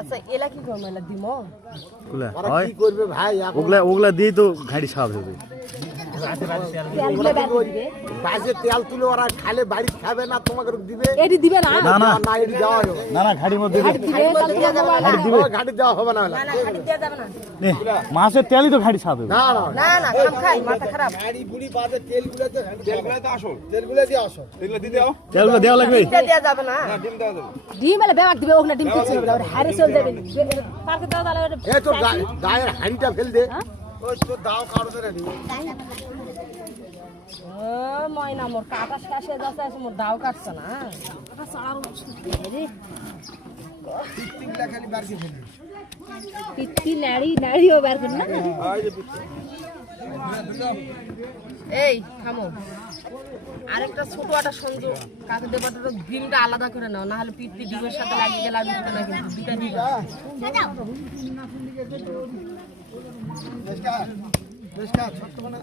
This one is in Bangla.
আচ্ছা এলা কি করবো এলা দিমো ওগুলা ওরা হয় কি করবে ভাই এখন? ওগুলা দিয়েই তো গাড়ি সাফ হবে। তেলগুলো বাদ দিবে বাসে তেল তুলে ওরা খালে বাড়ি খাবে না তোমাকে দিবে এটি দিবে না না না না এটি দেওয়া হবে না না গাড়ির মধ্যে গাড়ি দিবে তাহলে তোমার মোবাইল না। ঘাটি দেওয়া হবে না না গাড়ি দেয়া যাবে না নে, মাছের তেলই তো গাড়ি সাফ হবে। না না না না খাম খাই মাথা খারাপ গাড়ি বুড়ি বাদে তেলগুলোতে আসল তেলগুলো দিয়ে আসল তেলগুলো দেওয়া লাগবে। দেয়া যাবে না ডিম এলে ব্যবহার দিবে ওখানে ডিম কিছু হবে না ওটা হারে চলে যাবে পার্কে দাও তাহলে ওটা এই তো গায়ের হাড়িটা ফেল দে ওই তো দাও কারো ধরে নি ও ময়না মোর কাটা শেষে যাচ্ছে আছে মোর দাও কাটছ না ওটা সারার রে তিনগুলা খালি বাড়ি ফেলে পিত্তি নাড়িও বার কর না এই থামো আরেকটা ছোট একটা সংযোগ কাকে দেবাটা তো ডিমটা আলাদা করে নাও না হলে পিত্তি ডিমের সাথে লাগিয়ে গেলে আর উঠবে না কিন্তু দুটা দিবা বেশ কা ছোট্ট মানে